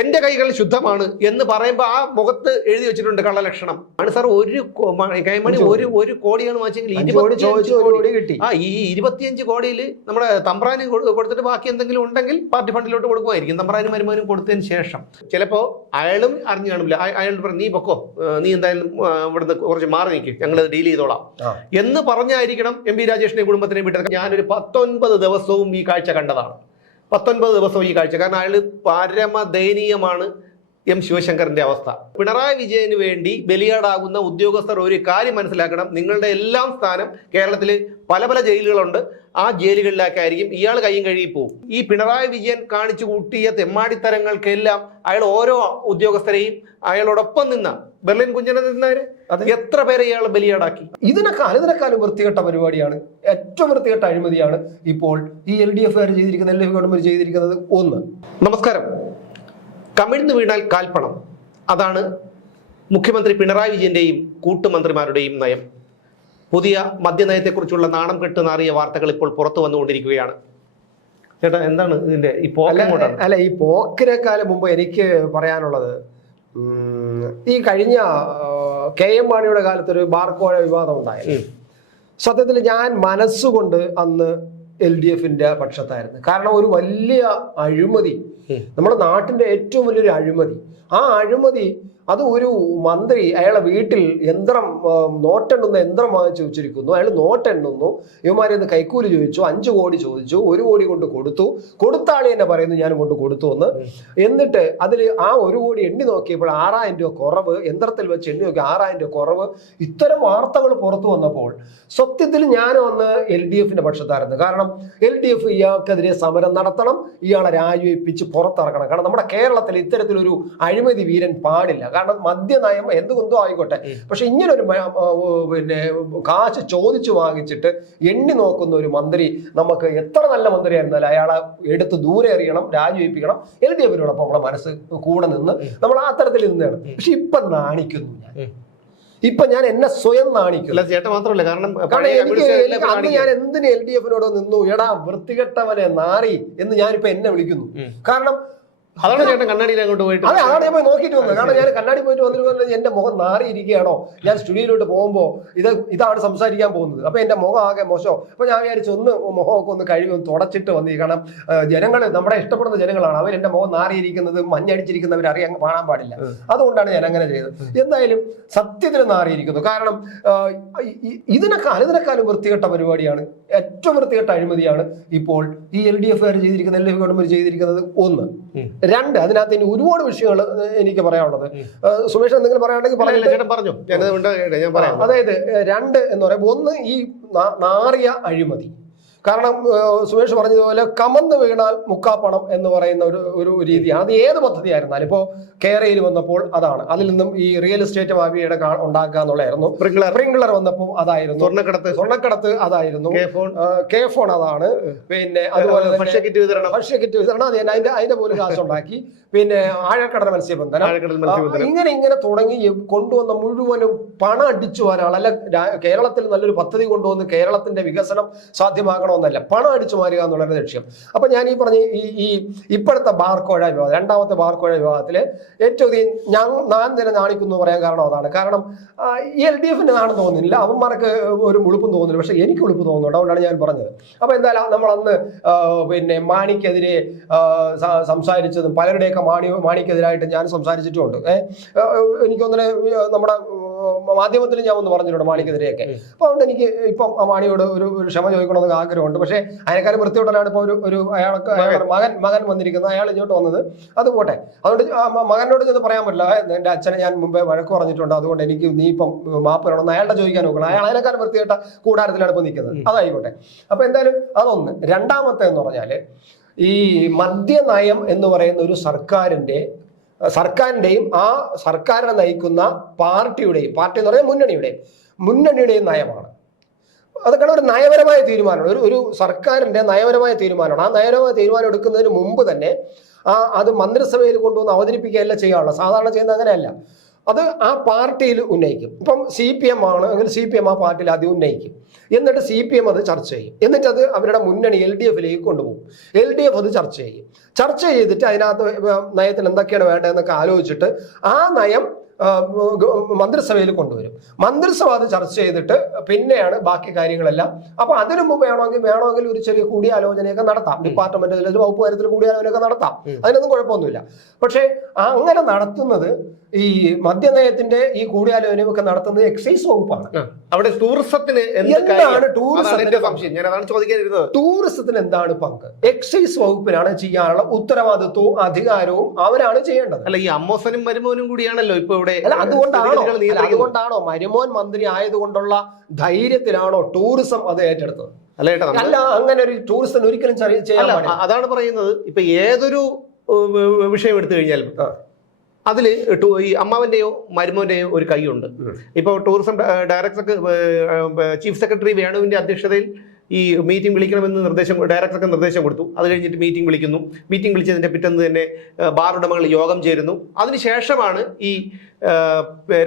എന്റെ കൈകൾ ശുദ്ധമാണ് എന്ന് പറയുമ്പോൾ ആ മുഖത്ത് എഴുതി വെച്ചിട്ടുണ്ട് കള്ളലക്ഷണം ആണ് സാർ. കൈമണി ഒരു കോടിയാണ് വാങ്ങിച്ചെങ്കിൽ കിട്ടി. ഈ 25 കോടിയിൽ നമ്മുടെ തമ്പ്രാന് കൊടുത്തിട്ട് ബാക്കി എന്തെങ്കിലും ഉണ്ടെങ്കിൽ പാർട്ടി ഫണ്ടിലോട്ട് കൊടുക്കുമായിരിക്കും. തമ്പ്രാനും മരുമാനും കൊടുത്തതിന് ശേഷം ചിലപ്പോൾ അയാളും അറിഞ്ഞു കാണില്ല. അയാൾ പറഞ്ഞു നീ പൊക്കോ, നീ എന്തായാലും ഇവിടുന്ന് കുറച്ച് മാറി നിൽക്കും, ഞങ്ങൾ ഡീൽ ചെയ്തോളാം എന്ന് പറഞ്ഞായിരിക്കണം എം പി രാജേഷിന്റെ കുടുംബത്തിനെ വിട്ടത്. ഞാനൊരു 19 ദിവസവും ഈ കാഴ്ച കണ്ടതാണ്. 19 ദിവസവും ഈ കാഴ്ച. കാരണം അയാൾ പരമദയനീയമാണ് എം ശിവശങ്കറിന്റെ അവസ്ഥ. പിണറായി വിജയന് വേണ്ടി ബലിയാടാകുന്ന ഉദ്യോഗസ്ഥർ ഒരു കാര്യം മനസ്സിലാക്കണം. നിങ്ങളുടെ എല്ലാം സ്ഥാനം കേരളത്തിൽ പല പല ജയിലുകളുണ്ട്. ആ ജയിലുകളിലേക്കായിരിക്കും ഇയാൾ കയ്യും കഴുകി പോകും. ഈ പിണറായി വിജയൻ കാണിച്ചു കൂട്ടിയ തെമ്മാടിത്തരങ്ങൾക്കെല്ലാം അയാൾ ഓരോ ഉദ്യോഗസ്ഥരെയും അയാളോടൊപ്പം നിന്ന ബെർലിൻ കുഞ്ഞനെ നിന്നവര് എത്ര പേരെ ഇയാൾ ബലിയാടാക്കി. ഇതിനേക്കാളും വൃത്തികെട്ട പരിപാടിയാണ്, ഏറ്റവും വൃത്തികെട്ട അഴിമതിയാണ് ഇപ്പോൾ ഈ LDF ചെയ്തിരിക്കുന്നത്, LDF ഗവൺമെന്റ് ചെയ്തിരിക്കുന്നത്. ഒന്ന്, നമസ്കാരം. കമിഴ്ന്നു വീണാൽ കാൽപ്പണം, അതാണ് മുഖ്യമന്ത്രി പിണറായി വിജയന്റെയും കൂട്ടുമന്ത്രിമാരുടെയും നയം. പുതിയ മദ്യനയത്തെക്കുറിച്ചുള്ള നാണം കെട്ടുനാറിയ വാർത്തകൾ ഇപ്പോൾ പുറത്തു വന്നുകൊണ്ടിരിക്കുകയാണ്. ചേട്ടാ, എന്താണ് ഇതിന്റെ ഈ പോക്ക്? അല്ല, ഈ പോക്കിനേക്കാളും മുമ്പ് എനിക്ക് പറയാനുള്ളത്, ഈ കഴിഞ്ഞ KM മാണിയുടെ കാലത്തൊരു ബാർക്കോഴ വിവാദം ഉണ്ടായിരുന്നു. സത്യത്തിൽ ഞാൻ മനസ്സുകൊണ്ട് അന്ന് LDFന്റെ പക്ഷത്തായിരുന്നു. കാരണം ഒരു വലിയ അഴിമതി, നമ്മുടെ നാട്ടിന്റെ ഏറ്റവും വലിയൊരു അഴിമതി. ആ അഴിമതി അത് ഒരു മന്ത്രി അയാളെ വീട്ടിൽ നോട്ടെണ്ണുന്ന യന്ത്രം വാങ്ങിച്ചു വെച്ചിരിക്കുന്നു. അയാൾ നോട്ടെണ്ണുന്നു. ഇവന്മാരെന്ന് കൈക്കൂലി ചോദിച്ചു, 5 കോടി ചോദിച്ചു, 1 കോടി കൊണ്ട് കൊടുത്തു. കൊടുത്താളി തന്നെ പറയുന്നു ഞാൻ കൊണ്ട് കൊടുത്തു എന്ന്. എന്നിട്ട് അതിൽ ആ 1 കോടി എണ്ണി നോക്കിയപ്പോൾ 6000 രൂപ കുറവ്, യന്ത്രത്തിൽ വെച്ച് എണ്ണി നോക്കി 6000 രൂപ കുറവ്. ഇത്തരം വാർത്തകൾ പുറത്തു വന്നപ്പോൾ സത്യത്തിൽ ഞാൻ വന്ന് LDFന്റെ പക്ഷത്തായിരുന്നു. കാരണം LDF ഇയാൾക്കെതിരെ സമരം നടത്തണം, ഇയാളെ രാജിവെപ്പിച്ച് പുറത്തിറക്കണം. കാരണം നമ്മുടെ കേരളത്തിൽ ഇത്തരത്തിലൊരു അഴിമതി വീരൻ പാടില്ല. കാരണം മദ്യനയം എന്തുകൊണ്ടോ ആയിക്കോട്ടെ, പക്ഷെ ഇങ്ങനൊരു കാശ് ചോദിച്ചു വാങ്ങിച്ചിട്ട് എണ്ണി നോക്കുന്ന ഒരു മന്ത്രി, നമുക്ക് എത്ര നല്ല മന്ത്രി ആയിരുന്നാലും അയാളെ എടുത്ത് ദൂരെ എറിയണം, രാജിവെപ്പിക്കണം. LDFനോടൊപ്പം നമ്മളെ മനസ്സ് കൂടെ നിന്ന് നമ്മൾ ആ തരത്തിൽ നിന്നാണ്. പക്ഷെ ഇപ്പൊ നാണിക്കുന്നു ഞാൻ എന്നെ സ്വയം നാണിക്കുന്നു. ചേട്ടൻ മാത്രമല്ല, കാരണം അന്ന് ഞാൻ എന്തിന് LDFനോട് നിന്നു, എടാ വൃത്തികെട്ടവനെ നാറി എന്ന് ഞാനിപ്പോ എന്നെ വിളിക്കുന്നു. കാരണം അതാണ് ചേട്ടൻ കണ്ണാടിയിൽ അങ്ങോട്ട് പോയിട്ട്. അതെ, അതാണ് ഞാൻ പോയി നോക്കിയിട്ട് വന്നത്. കാരണം ഞാൻ കണ്ണാടി പോയിട്ട് വന്നിട്ട് എന്റെ മുഖം നാറിയിരിക്കുകയാണോ, ഞാൻ സ്റ്റുഡിയോയിലോട്ട് പോകുമ്പോൾ ഇതാണ് സംസാരിക്കാൻ പോകുന്നത്. അപ്പൊ എന്റെ മുഖം ആകെ മോശം. അപ്പൊ ഞാൻ വിചാരിച്ചു മുഖമൊക്കെ ഒന്ന് കഴുകി തുടച്ചിട്ട് വന്നു. കാരണം ജനങ്ങൾ നമ്മുടെ ഇഷ്ടപ്പെടുന്ന ജനങ്ങളാണ്, അവർ എന്റെ മുഖം നാറിയിരിക്കുന്നത് മഞ്ഞടിച്ചിരിക്കുന്നവർ അറിയാൻ കാണാൻ പാടില്ല. അതുകൊണ്ടാണ് ഞാൻ അങ്ങനെ ചെയ്തത്. എന്തായാലും സത്യത്തിന് നാറിയിരിക്കുന്നു. കാരണം ഇതിനേക്കാളും വൃത്തികെട്ട പരിപാടിയാണ്, ഏറ്റവും വൃത്തികെട്ട അഴിമതിയാണ് ഇപ്പോൾ ഈ LDF ചെയ്തിരിക്കുന്നത്, LDF ഗവൺമെന്റ് ചെയ്തിരിക്കുന്നത്. ഒന്ന്. 2, അതിനകത്ത് ഇനി ഒരുപാട് വിഷയങ്ങൾ എനിക്ക് പറയാനുള്ളത്. സുമേഷ് എന്തെങ്കിലും പറയാനുണ്ടെങ്കിൽ പറഞ്ഞു. അതായത് 2 എന്ന് പറയുമ്പോൾ, ഒന്ന് ഈ നാറിയ അഴിമതി. കാരണം സുമേഷ് പറഞ്ഞതുപോലെ കമന്ന് വീണാൽ മുക്കാപ്പണം എന്ന് പറയുന്ന ഒരു രീതിയാണ്. അത് ഏത് പദ്ധതി ആയിരുന്നാലും, ഇപ്പോൾ കേരളയിൽ വന്നപ്പോൾ അതാണ്, അതിൽ നിന്നും ഈ റിയൽ എസ്റ്റേറ്റ് മാഫിയയുടെ ഉണ്ടാക്കുക എന്നുള്ളതായിരുന്നു. സ്പ്രിംഗ്ലർ വന്നപ്പോൾ അതായിരുന്നു, സ്വർണ്ണക്കടത്ത് അതായിരുന്നു, K-ഫോൺ അതാണ്. പിന്നെ അതുപോലെ ഭക്ഷ്യക്കിറ്റ് വിതരണം അതിന്റെ പോലും കാശുണ്ടാക്കി. പിന്നെ ആഴക്കടൽ മത്സ്യബന്ധനം, ഇങ്ങനെ തുടങ്ങി കൊണ്ടുവന്ന മുഴുവനും പണം അടിച്ചു വരാനുള്ള, അല്ല കേരളത്തിൽ നല്ലൊരു പദ്ധതി കൊണ്ടുവന്ന് കേരളത്തിന്റെ വികസനം സാധ്യമാകണമെന്നല്ല, പണം അടിച്ചു മാറുക എന്നുള്ളൊരു ലക്ഷ്യം. അപ്പൊ ഞാൻ ഈ പറഞ്ഞ ഈ ഇപ്പോഴത്തെ ബാർക്കോഴ വിവാദം, 2ാമത്തെ ബാർക്കോഴ വിവാദത്തില് ഏറ്റവും ഞാൻ തന്നെ നാണിക്കുന്നു പറയാൻ കാരണം അതാണ്. കാരണം ഈ LDFന്റെ നാണെന്ന് തോന്നുന്നില്ല, അവന്മാർക്ക് ഒരു ഉളുപ്പും തോന്നുന്നില്ല, പക്ഷെ എനിക്ക് ഉളുപ്പ് തോന്നുന്നുണ്ട്. അതുകൊണ്ടാണ് ഞാൻ പറഞ്ഞത്. അപ്പൊ എന്തായാലും നമ്മൾ അന്ന് പിന്നെ മാണിക്കെതിരെ സംസാരിച്ചതും പലരുടെയൊക്കെ മാണിക്കെതിരായിട്ട് ഞാൻ സംസാരിച്ചിട്ടുമുണ്ട്. എനിക്കൊന്നിനെ നമ്മുടെ മാധ്യമത്തിൽ ഞാൻ ഒന്ന് പറഞ്ഞിട്ടുണ്ട് മാണിക്കെതിരെയൊക്കെ. അപ്പൊ അതുകൊണ്ട് എനിക്ക് ഇപ്പം ആ മാണിയോട് ഒരു ക്ഷമ ചോദിക്കണമെന്ന് ആഗ്രഹമുണ്ട്. പക്ഷെ അതിനെക്കാരും വൃത്തിയോട്ടനാണ് ഇപ്പൊ ഒരു അയാൾക്ക് മകൻ വന്നിരിക്കുന്നത്, അയാൾ ഇങ്ങോട്ട് വന്നത്. അത് പോട്ടെ, അതുകൊണ്ട് മകനോട് ചെന്ന് പറയാൻ പറ്റില്ല, എന്റെ അച്ഛനെ ഞാൻ മുമ്പേ വഴക്ക് പറഞ്ഞിട്ടുണ്ട്, അതുകൊണ്ട് എനിക്ക് നീ ഇപ്പം മാപ്പ് തരണമെന്ന് അയാളുടെ ചോദിക്കാൻ നോക്കണം. അയാൾ അതിനെക്കാരും വൃത്തികെട്ട കൂടാരത്തിലാണ് ഇപ്പൊ നിൽക്കുന്നത്. അതായിക്കോട്ടെ. അപ്പൊ എന്തായാലും അതൊന്ന്. 2ാമത്തെ എന്ന് പറഞ്ഞാല്, ഈ മദ്യനയം എന്ന് പറയുന്ന ഒരു സർക്കാരിന്റെയും ആ സർക്കാരിനെ നയിക്കുന്ന പാർട്ടി എന്ന് പറഞ്ഞാൽ മുന്നണിയുടെയും നയമാണ്. അതൊക്കെ ഒരു നയപരമായ തീരുമാനമാണ്, ഒരു സർക്കാരിന്റെ നയപരമായ തീരുമാനമാണ്. ആ നയപരമായ തീരുമാനം എടുക്കുന്നതിന് മുമ്പ് തന്നെ അത് മന്ത്രിസഭയിൽ കൊണ്ടുവന്ന് അവതരിപ്പിക്കുകയല്ല ചെയ്യാനുള്ളത്. സാധാരണ ചെയ്യുന്നത് അങ്ങനെയല്ല. അത് ആ പാർട്ടിയിൽ ഉന്നയിക്കും. ഇപ്പം CPM ആണ് എങ്കിൽ CPM ആ പാർട്ടിയിൽ ആദ്യം ഉന്നയിക്കും. എന്നിട്ട് CPM അത് ചർച്ച ചെയ്യും. എന്നിട്ട് അത് അവരുടെ മുന്നണി LDFിലേക്ക് കൊണ്ടുപോകും. LDF അത് ചർച്ച ചെയ്യും. ചർച്ച ചെയ്തിട്ട് അതിനകത്ത് നയത്തിൽ എന്തൊക്കെയാണ് വേണ്ടതെന്നൊക്കെ ആലോചിച്ചിട്ട് ആ നയം മന്ത്രിസഭയിൽ കൊണ്ടുവരും. മന്ത്രിസഭ അത് ചർച്ച ചെയ്തിട്ട് പിന്നെയാണ് ബാക്കി കാര്യങ്ങളെല്ലാം. അപ്പൊ അതിനു മുമ്പ് വേണമെങ്കിൽ ഒരു ചെറിയ കൂടിയാലോചനയൊക്കെ നടത്താം. ഡിപ്പാർട്ട്മെന്റിൽ വകുപ്പ് കാര്യത്തിൽ കൂടിയാലോചനയൊക്കെ നടത്താം. അതിനൊന്നും കുഴപ്പമൊന്നുമില്ല. പക്ഷെ അങ്ങനെ നടത്തുന്നത് ഈ മദ്യനയത്തിന്റെ ഈ കൂടിയാലോചനയൊക്കെ നടത്തുന്നത് എക്സൈസ് വകുപ്പാണ്. അവിടെ ടൂറിസത്തിന് ടൂറിസത്തിന് എന്താണ് പങ്ക്? എക്സൈസ് വകുപ്പിനാണ് ചെയ്യാനുള്ള ഉത്തരവാദിത്വവും അധികാരവും അവരാണ് ചെയ്യേണ്ടത്. അല്ല, ഈ അമ്മോസനും മരുമോനും കൂടിയാണല്ലോ ഇപ്പൊ ഇവിടെ. അതുകൊണ്ടാണോ മരുമോൻ മന്ത്രി ആയതുകൊണ്ടുള്ള ധൈര്യത്തിലാണോ ടൂറിസം അത് ഏറ്റെടുത്തത്? അല്ല, അങ്ങനെ ഒരു ടൂറിസം ഒരിക്കലും ചെയ്യാൻ പാടില്ല. അതാണ് പറയുന്നത്. ഇപ്പൊ ഏതൊരു വിഷയം എടുത്തു കഴിഞ്ഞാൽ അതിൽ ഈ അമ്മാവന്റെയോ മരുമോന്റെയോ ഒരു കൈയുണ്ട്. ഇപ്പോൾ ടൂറിസം ഡയറക്ടർക്ക് ചീഫ് സെക്രട്ടറി വേണുവിന്റെ അധ്യക്ഷതയിൽ ഈ മീറ്റിംഗ് വിളിക്കണമെന്ന് ഡയറക്ടർക്ക് നിർദ്ദേശം കൊടുത്തു. അത് കഴിഞ്ഞിട്ട് മീറ്റിംഗ് വിളിക്കുന്നു. മീറ്റിംഗ് വിളിച്ചതിന്റെ പിറ്റേന്ന് തന്നെ ബാർ ഉടമകൾ യോഗം ചേരുന്നു. അതിനുശേഷമാണ് ഈ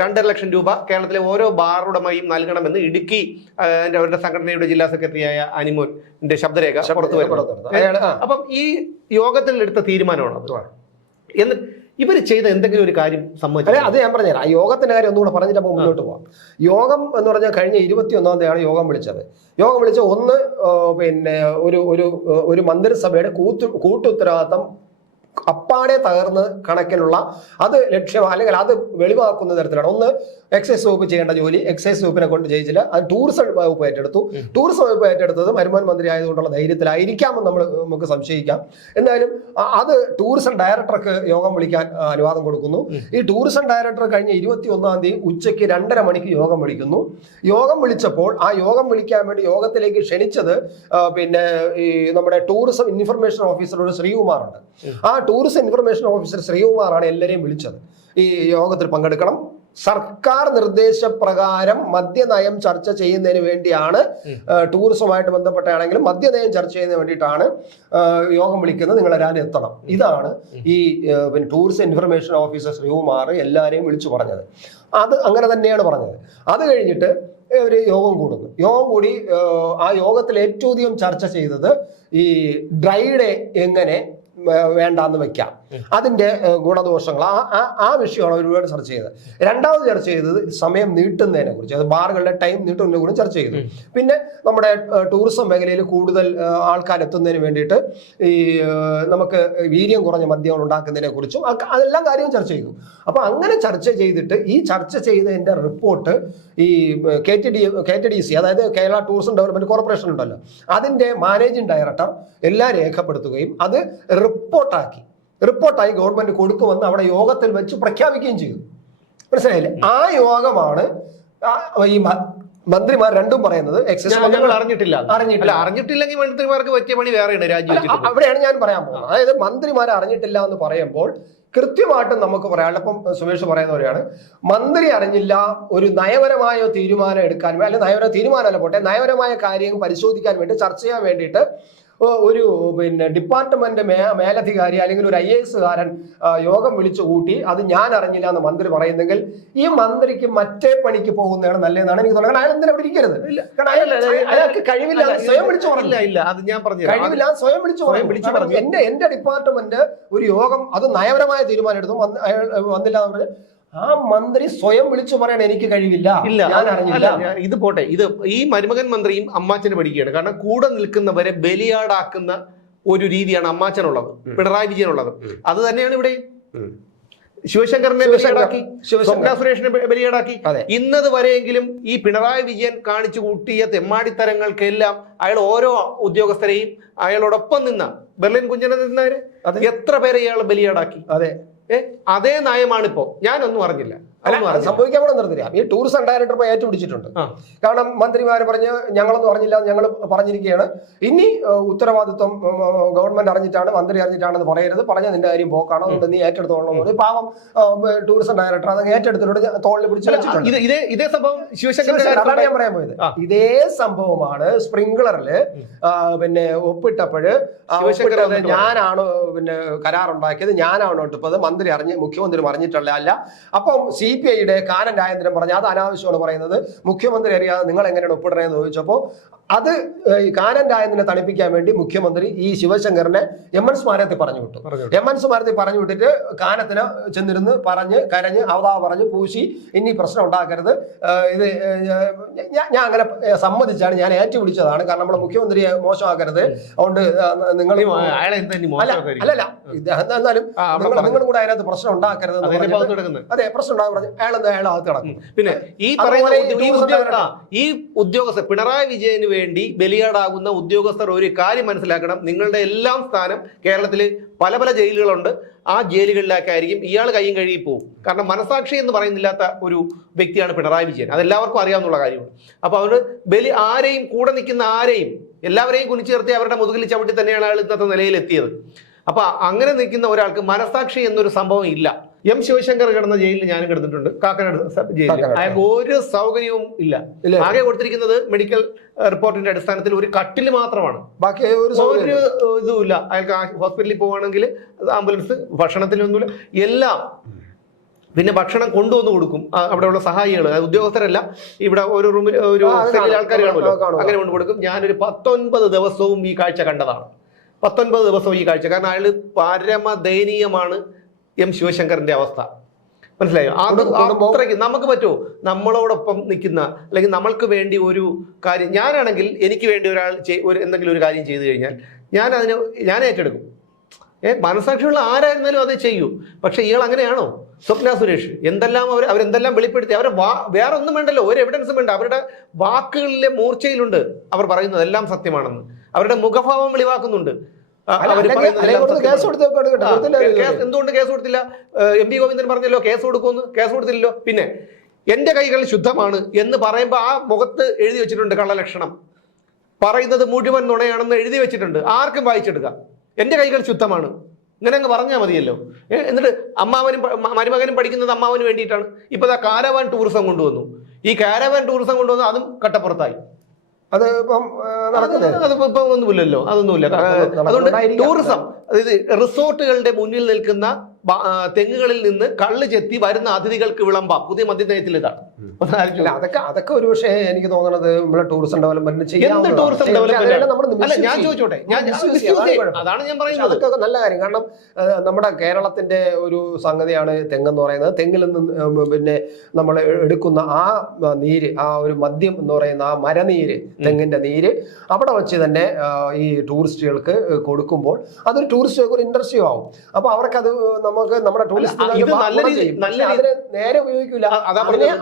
2.5 ലക്ഷം രൂപ കേരളത്തിലെ ഓരോ ബാർ ഉടമയും നൽകണമെന്ന് ഇടുക്കി അവരുടെ സംഘടനയുടെ ജില്ലാ സെക്രട്ടറിയായ അനിമോന്റെ ശബ്ദരേഖ പുറത്തു വരുന്നത്. അപ്പം ഈ യോഗത്തിൽ എടുത്ത തീരുമാനമാണ് എന്ന് ഇവർ ചെയ്ത എന്തെങ്കിലും ഒരു കാര്യം സംബന്ധിച്ച് അത് ഞാൻ പറഞ്ഞുതരാം. ആ യോഗത്തിന്റെ കാര്യം ഒന്നുകൂടെ പറഞ്ഞിട്ട് അപ്പോൾ മുന്നോട്ട് പോകാം. യോഗം എന്ന് പറഞ്ഞാൽ കഴിഞ്ഞ 21-ാം തീയതിയാണ് യോഗം വിളിച്ചത്. യോഗം വിളിച്ച പിന്നെ ഒരു മന്ത്രിസഭയുടെ കൂട്ടുത്തരവാദിത്തം അപ്പാടെ തകർന്ന് കണക്കിനുള്ള അത് ലക്ഷ്യം അല്ലെങ്കിൽ അത് വെളിവാക്കുന്ന തരത്തിലാണ്. ഒന്ന്, എക്സൈസ് വകുപ്പ് ചെയ്യേണ്ട ജോലി എക്സൈസ് വകുപ്പിനെ കൊണ്ട് ചെയ്യിച്ചില്ല. അത് ടൂറിസം വകുപ്പ് ഏറ്റെടുത്തു. ടൂറിസം വകുപ്പ് ഏറ്റെടുത്തത് മരുമോൻ മന്ത്രി ആയതുകൊണ്ടുള്ള ധൈര്യത്തിലായിരിക്കാമെന്ന് നമുക്ക് സംശയിക്കാം. എന്തായാലും അത് ടൂറിസം ഡയറക്ടർക്ക് യോഗം വിളിക്കാൻ അനുവാദം കൊടുക്കുന്നു. ഈ ടൂറിസം ഡയറക്ടർ കഴിഞ്ഞ 21-ാം തീയതി ഉച്ചയ്ക്ക് 2:30 മണിക്ക് യോഗം വിളിക്കുന്നു. യോഗം വിളിച്ചപ്പോൾ ആ യോഗം വിളിക്കാൻ വേണ്ടി യോഗത്തിലേക്ക് ക്ഷണിച്ചത് പിന്നെ ഈ നമ്മുടെ ടൂറിസം ഇൻഫർമേഷൻ ഓഫീസർ ശ്രീകുമാറുണ്ട്. ആ ടൂറിസം ഇൻഫർമേഷൻ ഓഫീസർ ശ്രീകുമാറാണ് എല്ലാവരെയും വിളിച്ചത്. ഈ യോഗത്തിൽ പങ്കെടുക്കണം, സർക്കാർ നിർദ്ദേശപ്രകാരം മദ്യനയം ചർച്ച ചെയ്യുന്നതിന് വേണ്ടിയാണ്, ടൂറിസവുമായിട്ട് ബന്ധപ്പെട്ടാണെങ്കിലും മദ്യനയം ചർച്ച ചെയ്യുന്നതിന് വേണ്ടിയിട്ടാണ് യോഗം വിളിക്കുന്നത്, നിങ്ങളെല്ലാവരും എത്തണം. ഇതാണ് ഈ പിന്നെ ടൂറിസം ഇൻഫർമേഷൻ ഓഫീസർ ശ്രീകുമാർ എല്ലാവരെയും വിളിച്ചു പറഞ്ഞത്. അത് അങ്ങനെ തന്നെയാണ് പറഞ്ഞത്. അത് കഴിഞ്ഞിട്ട് ഒരു യോഗം കൂടുന്നു. യോഗം കൂടി ആ യോഗത്തിൽ ഏറ്റവും അധികം ചർച്ച ചെയ്തത് ഈ ഡ്രൈ ഡേ എങ്ങനെ വേണ്ടാന്ന് വെക്കാം, അതിന്റെ ഗുണദോഷങ്ങൾ, ആ വിഷയമാണ് ഒരുപാട് ചർച്ച ചെയ്തത്. രണ്ടാമത് ചർച്ച ചെയ്തത് സമയം നീട്ടുന്നതിനെ കുറിച്ച്, അത് ബാറുകളുടെ ടൈം നീട്ടുന്നതിനെ കുറിച്ച് ചർച്ച ചെയ്തു. പിന്നെ നമ്മുടെ ടൂറിസം മേഖലയിൽ കൂടുതൽ ആൾക്കാർ എത്തുന്നതിന് വേണ്ടിയിട്ട് ഈ നമുക്ക് വീര്യം കുറഞ്ഞ മദ്യങ്ങൾ ഉണ്ടാക്കുന്നതിനെ കുറിച്ചും അതെല്ലാം കാര്യവും ചർച്ച ചെയ്തു. അപ്പൊ അങ്ങനെ ചർച്ച ചെയ്തിട്ട് ഈ ചർച്ച ചെയ്തതിന്റെ റിപ്പോർട്ട് ഈ KTDC അതായത് കേരള ടൂറിസം ഡെവലപ്മെന്റ് കോർപ്പറേഷൻ ഉണ്ടല്ലോ, അതിന്റെ മാനേജിംഗ് ഡയറക്ടർ എല്ലാം രേഖപ്പെടുത്തുകയും അത് റിപ്പോർട്ടായി ഗവൺമെന്റ് കൊടുക്കുമെന്ന് അവിടെ യോഗത്തിൽ വെച്ച് പ്രഖ്യാപിക്കുകയും ചെയ്തു. മനസ്സിലായില്ലേ? ആ യോഗമാണ് ഈ മന്ത്രിമാർ രണ്ടും പറയുന്നത് അറിഞ്ഞിട്ടില്ലെങ്കിൽ മന്ത്രിമാർക്ക് പറ്റിയ പണി വേറെയാണ് രാജ്യം. അവിടെയാണ് ഞാൻ പറയാൻ പോകുന്നത്. അതായത് മന്ത്രിമാർ അറിഞ്ഞിട്ടില്ല എന്ന് പറയുമ്പോൾ കൃത്യമായിട്ടും നമുക്ക് പറയാനുള്ള, ഇപ്പം സുമേഷ് പറയുന്ന പോലെയാണ്, മന്ത്രി അറിഞ്ഞില്ല ഒരു നയപരമായ തീരുമാനം എടുക്കാൻ, അല്ലെങ്കിൽ നയപര തീരുമാനമല്ല പോട്ടെ, നയപരമായ കാര്യം പരിശോധിക്കാൻ വേണ്ടി ചർച്ച ചെയ്യാൻ വേണ്ടിയിട്ട് ഒരു പിന്നെ ഡിപ്പാർട്ട്മെന്റ് മേലധികാരി അല്ലെങ്കിൽ ഒരു IAS കാരൻ യോഗം വിളിച്ചു കൂട്ടി അത് ഞാൻ അറിഞ്ഞില്ല എന്ന് മന്ത്രി പറയുന്നെങ്കിൽ ഈ മന്ത്രിക്ക് മറ്റേ പണിക്ക് പോകുന്നതാണ് നല്ലതെന്നാണ് എനിക്ക് തോന്നുന്നത്. അയാൾ എന്തിനാ അവിടെ ഇരിക്കരുത്? അയാൾക്ക് കഴിവില്ല, സ്വയം വിളിച്ചു കഴിവില്ല, സ്വയം വിളിച്ചു പറഞ്ഞു. എന്റെ ഡിപ്പാർട്ട്മെന്റ് ഒരു യോഗം അത് നയപരമായ തീരുമാനം എടുത്തു, വന്നില്ല എന്ന് പറഞ്ഞ് ആ മന്ത്രി സ്വയം വിളിച്ചു പറയാൻ എനിക്ക് കഴിവില്ല, ഞാൻ അറിഞ്ഞില്ല. ഇത് പോട്ടെ, ഇത് ഈ മരുമകൻ മന്ത്രിയും അമ്മാച്ചന് പഠിക്കുകയാണ്. കാരണം കൂടെ നിൽക്കുന്നവരെ ബലിയാടാക്കുന്ന ഒരു രീതിയാണ് അമ്മാച്ചനുള്ളത്, പിണറായി വിജയനുള്ളത്. അത് തന്നെയാണ് ഇവിടെ ശിവശങ്കറിനെ ബലിയാടാക്കി, സ്വപ്ന സുരേഷിനെ ബലിയാടാക്കി. ഇന്നത് വരെയെങ്കിലും ഈ പിണറായി വിജയൻ കാണിച്ചു കൂട്ടിയ തെമ്മാടിത്തരങ്ങൾക്കെല്ലാം അയാൾ ഓരോ ഉദ്യോഗസ്ഥരെയും അയാളോടൊപ്പം നിന്ന ബെർലിൻ കുഞ്ഞനെ നിന്നവര് എത്ര പേരെ ഇയാൾ ബലിയാടാക്കി. അതേ നയമാണിപ്പോ. ഞാനൊന്നും അറിഞ്ഞില്ല, സംഭവിക്കാൻ പോലും നിർത്തില്ല. ഈ ടൂറിസം ഡയറക്ടർ ഇപ്പോൾ ഏറ്റുപിടിച്ചിട്ടുണ്ട്. കാരണം മന്ത്രിമാർ പറഞ്ഞ് ഞങ്ങളൊന്നും അറിഞ്ഞില്ല, ഞങ്ങൾ പറഞ്ഞിരിക്കുകയാണ്, ഇനി ഉത്തരവാദിത്വം ഗവൺമെന്റ് അറിഞ്ഞിട്ടാണ്, മന്ത്രി അറിഞ്ഞിട്ടാണെന്ന് പറയരുത്, പറഞ്ഞ നിന്റെ കാര്യം പോക്കാണോ, അതുകൊണ്ട് നീ ഏറ്റെടുത്തോളണം. ഒരു പാവം ടൂറിസം ഡയറക്ടർ അത് ഏറ്റെടുത്തിട്ട് തോളിൽ പിടിച്ച് വെച്ചിട്ടുണ്ട്. ഇതേ സംഭവം അതാണ് ഞാൻ പറയാൻ പോയത്. ഇതേ സംഭവമാണ് സ്പ്രിംഗ്ലറില് പിന്നെ ഒപ്പിട്ടപ്പോഴ് ഞാനാണ് പിന്നെ കരാറുണ്ടാക്കിയത്, ഞാനാണ് ഒട്ടിപ്പത്, മുഖ്യമന്ത്രി അറിഞ്ഞിട്ടുള്ള അല്ല. അപ്പം CPIയുടെ കാനൻ രാജേന്ദ്രൻ പറഞ്ഞു അത് അനാവശ്യമാണ് പറയുന്നത്, മുഖ്യമന്ത്രി അറിയാതെ നിങ്ങൾ എങ്ങനെയാണ് ഒപ്പിടണമെന്ന് ചോദിച്ചപ്പോൾ അത് ഈ കാനൻ രാജേന്ദ്രനെ തണുപ്പിക്കാൻ വേണ്ടി മുഖ്യമന്ത്രി ഈ ശിവശങ്കറിനെ MN സ്മാരകത്തിൽ പറഞ്ഞു വിട്ടു. MN സ്മാരകത്തിൽ പറഞ്ഞു വിട്ടിട്ട് കാനത്തിന് ചെന്നിരുന്ന് പറഞ്ഞ് കരഞ്ഞ് അവതാ പറഞ്ഞ് പൂശി ഇനി പ്രശ്നം ഉണ്ടാക്കരുത്, ഇത് ഞാൻ അങ്ങനെ സമ്മതിച്ചാണ്, ഞാൻ ഏറ്റുപിടിച്ചതാണ്, കാരണം നമ്മുടെ മുഖ്യമന്ത്രിയെ മോശമാക്കരുത്, അതുകൊണ്ട് നിങ്ങൾ അല്ലല്ല എന്നാലും നിങ്ങളും കൂടെ അതിനകത്ത് പ്രശ്നം ഉണ്ടാക്കരുത്, അതെ പ്രശ്നം ഉണ്ടാകും പറഞ്ഞു. അയാൾ അകത്ത് കിടക്കും. പിന്നെ ഈ ഉദ്യോഗസ്ഥർ പിണറായി വിജയന് വേണ്ടി ബലിയാടാകുന്ന ഉദ്യോഗസ്ഥർ ഒരു കാര്യം മനസ്സിലാക്കണം, നിങ്ങളുടെ എല്ലാം സ്ഥാനം കേരളത്തിൽ പല പല ജയിലുകളുണ്ട്, ആ ജയിലുകളിലേക്കായിരിക്കും ഇയാൾ കയ്യും കഴുകി പോകും. കാരണം മനസാക്ഷി എന്ന് പറയുന്നില്ലാത്ത ഒരു വ്യക്തിയാണ് പിണറായി വിജയൻ, അതെല്ലാവർക്കും അറിയാവുന്ന കാര്യമാണ്. അപ്പോൾ അതുകൊണ്ട് ആരെയും കൂടെ നിൽക്കുന്ന ആരെയും എല്ലാവരെയും കുനിച്ചു ചേർത്തി അവരുടെ മുതുകിൽ ചവിട്ടി തന്നെയാണ് അയാൾ ഇന്നത്തെ നിലയിൽ എത്തിയത്. അപ്പൊ അങ്ങനെ നിൽക്കുന്ന ഒരാൾക്ക് മനസാക്ഷി എന്നൊരു സംഭവം ഇല്ല. M. ശിവശങ്കർ കിടന്ന ജയിലിൽ ഞാനും കിടന്നിട്ടുണ്ട്, കാക്കനാട് ജയിലിൽ. അയാൾക്ക് ഒരു സൗകര്യവും ഇല്ല. ആകെ കൊടുത്തിരിക്കുന്നത് മെഡിക്കൽ റിപ്പോർട്ടിന്റെ അടിസ്ഥാനത്തിൽ ഒരു കട്ടില് മാത്രമാണ്, ബാക്കി ഒരു ഇതുമില്ല. അയാൾക്ക് ഹോസ്പിറ്റലിൽ പോവുകയാണെങ്കിൽ ആംബുലൻസ്, ഭക്ഷണത്തിനൊന്നുമില്ല, എല്ലാം. പിന്നെ ഭക്ഷണം കൊണ്ടുവന്ന് കൊടുക്കും അവിടെയുള്ള സഹായികൾ, ഉദ്യോഗസ്ഥരല്ല, ഇവിടെ ഒരു റൂമിൽ ഒരു ആൾക്കാർ കാണുമല്ലോ, അങ്ങനെ കൊണ്ടു കൊടുക്കും. ഞാനൊരു 19 ദിവസവും ഈ കാഴ്ച കണ്ടതാണ്. 19 ദിവസവും ഈ കാഴ്ച. കാരണം അയാൾ പരമദയനീയമാണ് M. ശിവശങ്കറിന്റെ അവസ്ഥ. മനസ്സിലായോ? അത് അത്രയ്ക്ക് നമുക്ക് പറ്റുമോ? നമ്മളോടൊപ്പം നിൽക്കുന്ന അല്ലെങ്കിൽ നമ്മൾക്ക് വേണ്ടി ഒരു കാര്യം, ഞാനാണെങ്കിൽ എനിക്ക് വേണ്ടി ഒരാൾ എന്തെങ്കിലും ഒരു കാര്യം ചെയ്തു കഴിഞ്ഞാൽ ഞാൻ ഏറ്റെടുക്കും. മനസാക്ഷിയുള്ള ആരായിരുന്നാലും അത് ചെയ്യൂ. പക്ഷെ ഇയാൾ അങ്ങനെയാണോ? സ്വപ്ന സുരേഷ് എന്തെല്ലാം അവരെന്തെല്ലാം വെളിപ്പെടുത്തി, വേറെ ഒന്നും വേണ്ടല്ലോ, ഒരു എവിഡൻസും വേണ്ട, അവരുടെ വാക്കുകളിലെ മൂർച്ചയിലുണ്ട് അവർ പറയുന്നത് എല്ലാം സത്യമാണെന്ന്, അവരുടെ മുഖഭാവം വെളിവാക്കുന്നുണ്ട്. എന്തുകൊണ്ട് കേസ് കൊടുത്തില്ല? MP ഗോവിന്ദൻ പറഞ്ഞല്ലോ കേസ് കൊടുക്കുമെന്ന്, കേസ് കൊടുത്തില്ലല്ലോ. പിന്നെ എന്റെ കൈകൾ ശുദ്ധമാണ് എന്ന് പറയുമ്പോൾ ആ മുഖത്ത് എഴുതി വെച്ചിട്ടുണ്ട് കള്ളലക്ഷണം, പറയുന്നത് മുഴുവൻ നുണയാണെന്ന് എഴുതി വെച്ചിട്ടുണ്ട്, ആർക്കും വായിച്ചെടുക്കാം. എന്റെ കൈകൾ ശുദ്ധമാണ് ഇങ്ങനെ അങ്ങ് പറഞ്ഞാൽ മതിയല്ലോ. എന്നിട്ട് മരുമകനും പഠിക്കുന്നത് അമ്മാവന് വേണ്ടിയിട്ടാണ്. ഇപ്പൊ കാരവാൻ ടൂറിസം കൊണ്ടുവന്നു. ഈ കാരവാൻ ടൂറിസം കൊണ്ടുവന്നു, അതും കട്ടപ്പുറത്തായി. അത് അതിപ്പോ ഒന്നുമില്ലല്ലോ, അതൊന്നുമില്ല. അതുകൊണ്ട് ടൂറിസം, അതായത് റിസോർട്ടുകളുടെ മുന്നിൽ നിൽക്കുന്ന തെങ്ങുകളിൽ നിന്ന് കള്ള് ചെത്തി വരുന്ന അതിഥികൾക്ക് വിളമ്പാം. പുതിയ മദ്യനയത്തിൽ ഇതാണ്. അതൊക്കെ ഒരു പക്ഷേ എനിക്ക് തോന്നുന്നത് നമ്മുടെ ടൂറിസം ഡെവലപ്മെന്റ് ഞാൻ ചോദിച്ചോട്ടെ, അതാണ് ഞാൻ പറയുന്നത്. അതൊക്കെ നല്ല കാര്യം. കാരണം നമ്മുടെ കേരളത്തിന്റെ ഒരു സംഗതിയാണ് തെങ്ങെന്ന് പറയുന്നത്. തെങ്ങിൽ നിന്ന് പിന്നെ നമ്മൾ എടുക്കുന്ന ആ നീര്, ആ ഒരു മദ്യം എന്ന് പറയുന്ന ആ മരനീര്, തെങ്ങിന്റെ നീര് അവിടെ വെച്ച് തന്നെ ഈ ടൂറിസ്റ്റുകൾക്ക് കൊടുക്കുമ്പോൾ അതൊരു ടൂറിസ്റ്റുകൾക്ക് ഒരു ഇൻട്രസ്റ്റ് ആവും. അപ്പൊ അവർക്കത് നമുക്ക് നമ്മുടെ ടൂറിസ്റ്റ് നേരെ ഉപയോഗിക്കില്ല,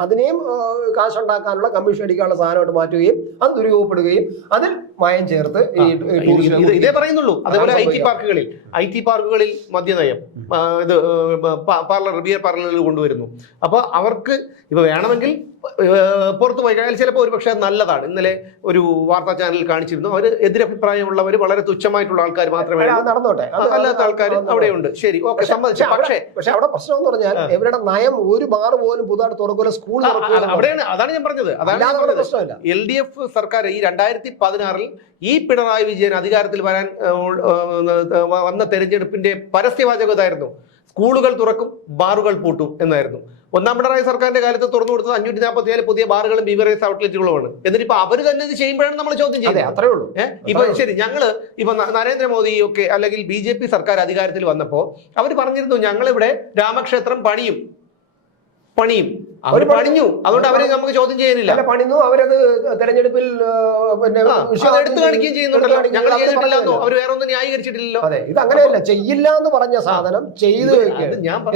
അതിനെയും കാശുണ്ടാക്കാനുള്ള കമ്മീഷൻ അടിക്കാനുള്ള സാധനമായിട്ട് മാറ്റുകയും അത് ദുരുപയോഗപ്പെടുകയും അതിൽ മായം ചേർത്ത് ഇതേ പറയുന്നുള്ളൂ. അതേപോലെ IT പാർക്കുകളിൽ മദ്യനയം, ഇത് ബിയർ പാർലറുകൾ കൊണ്ടുവരുന്നു. അപ്പൊ അവർക്ക് ഇപ്പൊ വേണമെങ്കിൽ പുറത്തു പോയി കഴിഞ്ഞാൽ ചിലപ്പോൾ ഒരു പക്ഷേ നല്ലതാണ്. ഇന്നലെ ഒരു വാർത്താ ചാനലിൽ കാണിച്ചിരുന്നു, അവർ എതിരഭിപ്രായമുള്ളവർ വളരെ തുച്ഛമായിട്ടുള്ള ആൾക്കാർ മാത്രമേ നടന്നോട്ടെ, അല്ലാത്ത ആൾക്കാർ അവിടെയുണ്ട്. ശരി, ഓക്കെ, സമ്മതിച്ചു. പക്ഷേ അവിടെ പ്രശ്നം എന്ന് പറഞ്ഞാൽ ഇവരുടെ നയം ഒരു ബാർ പോലും പുതുതായിട്ട് തുറക്കില്ല, സ്കൂൾ അവിടെയാണ്. അതാണ് ഞാൻ പറഞ്ഞത്. അതാണ് LDF സർക്കാർ ഈ 2016 ഈ പിണറായി വിജയൻ അധികാരത്തിൽ വന്ന തെരഞ്ഞെടുപ്പിന്റെ പരസ്യവാചകതായിരുന്നു സ്കൂളുകൾ തുറക്കും, ബാറുകൾ പൂട്ടും എന്നായിരുന്നു. ഒന്നാം പിണറായി സർക്കാരിന്റെ കാലത്ത് തുറന്നു കൊടുത്തത് 547 പുതിയ ബാറുകളും ബീവറേജ് ഔട്ട്ലെറ്റുകളുമാണ്. എന്നിട്ട് ഇപ്പൊ അവർ തന്നെ ഇത് ചെയ്യുമ്പോഴാണ് നമ്മൾ ചോദ്യം ചെയ്യുന്നത്. അത്രേ ഉള്ളൂ. ഇപ്പൊ ശരി, ഞങ്ങള് ഇപ്പൊ നരേന്ദ്രമോദി ഒക്കെ അല്ലെങ്കിൽ BJP സർക്കാർ അധികാരത്തിൽ വന്നപ്പോ അവർ പറഞ്ഞിരുന്നു ഞങ്ങളിവിടെ രാമക്ഷേത്രം പണിയും. അവർ പണിഞ്ഞു, അതുകൊണ്ട് അവരെ നമുക്ക് ചോദ്യം ചെയ്യാനില്ല. പണിഞ്ഞു, അവരത് തെരഞ്ഞെടുപ്പിൽ എടുത്തു കാണിക്കുകയും ചെയ്യുന്നുണ്ടല്ലോ. ഞങ്ങൾ ചെയ്തിട്ടില്ലെന്നോ, അവർ വേറെ ഒന്നും ന്യായീകരിച്ചിട്ടില്ലല്ലോ. അതെ, ഇത് അങ്ങനെയല്ല, ചെയ്യില്ല എന്ന് പറഞ്ഞ സാധനം ചെയ്തു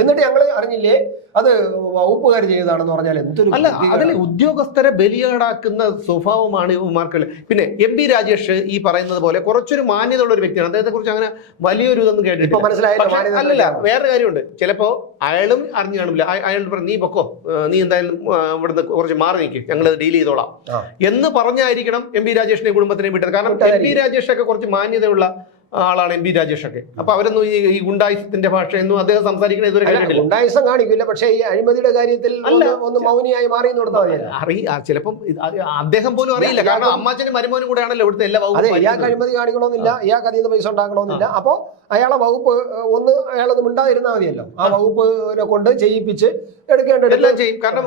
എന്നിട്ട് ഞങ്ങൾ അറിഞ്ഞില്ലേ അത് വകുപ്പുകാർ ചെയ്തതാണെന്ന് പറഞ്ഞാൽ എന്തൊരു അല്ല. അതിൽ ഉദ്യോഗസ്ഥരെ ബലിയാടാക്കുന്ന സ്വഭാവമാണ് ഇവന്മാർക്ക്. പിന്നെ MP രാജേഷ് ഈ പറയുന്നത് പോലെ കുറച്ചൊരു മാന്യത ഉള്ള ഒരു വ്യക്തിയാണ്. അദ്ദേഹത്തെ കുറിച്ച് അങ്ങനെ വലിയൊരു ഇതൊന്നും കേട്ടിട്ട് മനസ്സിലായില്ല. അല്ലല്ല, വേറെ കാര്യമുണ്ട്. ചിലപ്പോ അയാളും അറിഞ്ഞു കാണില്ല. അയാൾ പറഞ്ഞു നീ പൊക്കോ, നീ എന്തായാലും ഇവിടുന്ന് കുറച്ച് മാറി നിൽക്കും, ഞങ്ങൾ ഡീൽ ചെയ്തോളാം എന്ന് പറഞ്ഞായിരിക്കണം MP രാജേഷിന്റെ കുടുംബത്തിനെ വിട്ടത്. കാരണം MP രാജേഷൊക്കെ കുറച്ച് മാന്യതയുള്ള ആളാണ് MP രാജേഷൊക്കെ. അപ്പൊ അവരൊന്നും ഈ ഗുണ്ടായുസത്തിന്റെ ഭാഷയൊന്നും അദ്ദേഹം സംസാരിക്കണ ഇതുവരെ കണ്ടിട്ടില്ല. ഗുണ്ടായുസം കാണിക്കില്ല, പക്ഷേ ഈ അഴിമതിയുടെ കാര്യത്തിൽ ഒന്ന് മൗനിയായി മാറി ചിലപ്പം അദ്ദേഹം പോലും അറിയില്ല. കാരണം അമ്മാച്ചനും മരുമോനും കൂടെ ആണല്ലോ ഇവിടുത്തെ എല്ലാ വകുപ്പും. ഇയാൾക്ക് അഴിമതി കാണിക്കണമെന്നില്ല, ഇയാൾക്ക് അതിൽ നിന്ന് പൈസ ഉണ്ടാക്കണമെന്നില്ല. അപ്പോ അയാളെ വകുപ്പ് ഒന്ന് അയാളൊന്നും മിണ്ടാതിരുന്നാൽ മതിയല്ലോ. ആ വകുപ്പിനെ കൊണ്ട് ചെയ്യിപ്പിച്ച് എടുക്കേണ്ടത് എല്ലാം ചെയ്യും. കാരണം